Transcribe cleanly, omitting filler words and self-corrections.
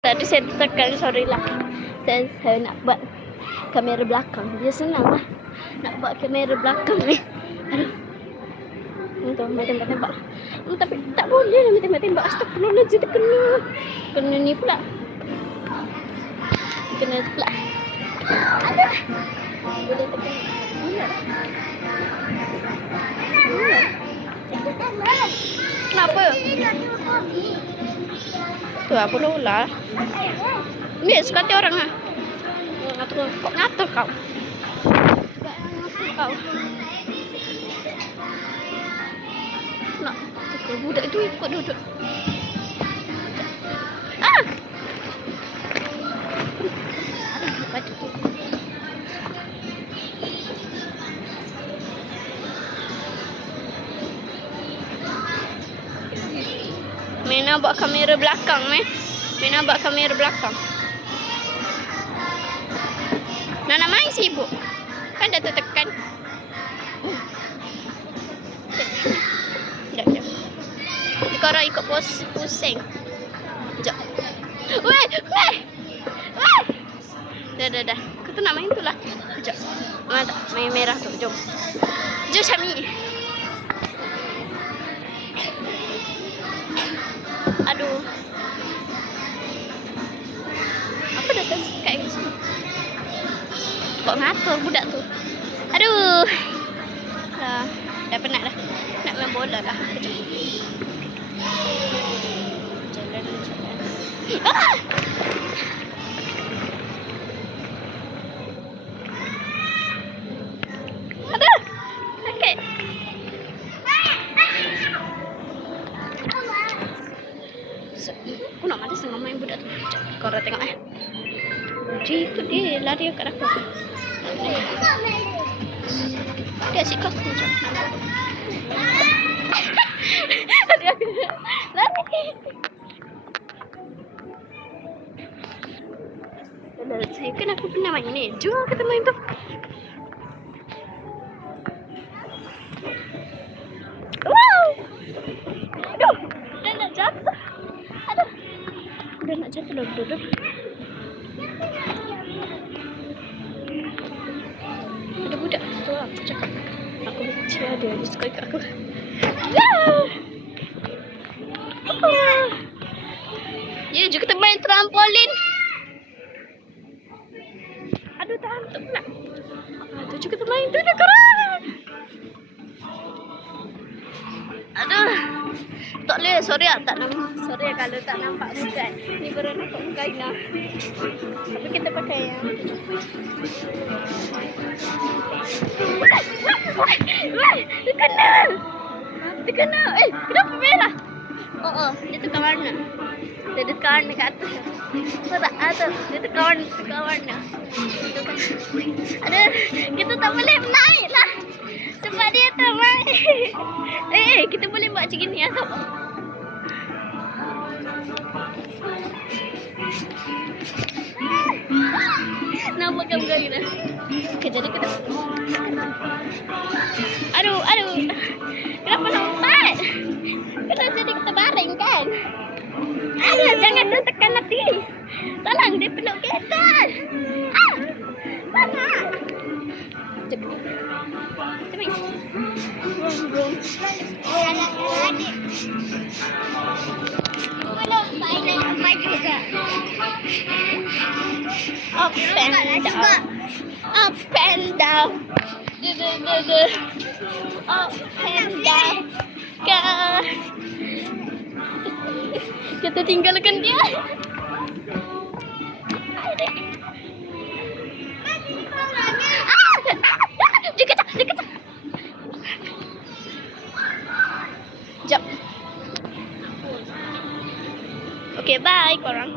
Tadi saya tekan, sorry lah. Saya nak buat kamera belakang. Dia senang lah nak buat kamera belakang ni. Aduh. Untuk tembak-tembak. Tapi tak boleh lah tembak-tembak. Astagfirullahaladzim, terkena. Kena ni pula. Kena pula. Aduh. Boleh terkena. Kenapa? Tu apa lah? Ni suka hati orang ah. Kok ngatur kau? Kau. Nak tukar budak itu ikut duduk. Ah! Mina buat kamera belakang Mina buat kamera belakang. Nak main sibuk. Kan dah tertekan. Sekejap. Korang ikut pusing. Sekejap. Weh. Dah. Kau tu nak main tu lah. Sekejap. Mana tak? Main merah tu. Jom Syami. Aduh. Apa dah tersekat kat sini? Kok ngatur budak tu. Aduh. Dah penat dah. Nak main bola dah. Jalan. Ah! Aduh. Sakit. Aku nak malas dengan main budak tu. Korang tengok Ikut dia lari kat aku. Dia asyik kau sekejap. Lari. Saya kan aku pernah main ni. Jom kita main tu. Wow. Aduh. Dah nak jatuh. Dah nak jatuh lah duduk. Ada budak tu lah. Aku cakap. Aku benci lah dia. Dia suka ikat aku. Ya, juga kita main trampolin. Aduh, tak pula. Tu juga kita main tu dah korang. Aduh. Tak boleh, sorry tak nampak. Sorry kalau tak nampak muka. Ni baru nampak muka Ina. Tapi kita pakai yang Dia kena. Kenapa merah? Oh, dia tukar warna. Dia tukar warna kat atas. Tak atas. Dia tukar warna. Aduh, kita tak boleh naik lah. Sebab dia termain. Kita boleh buat macam gini ya, sob. Nampak kali dah. Okay, jadi kita. Aduh. Kenapa lompat? Kenapa jadi kita baring kan? Aduh, jangan tekan nanti. Tolong dia peluk kita. Mana? Cepat. Brum. Oh, adik. Belum main juga. Up and down. Up and down. Kita tinggalkan dia. Dia kecak. Jap. Okay, bye korang.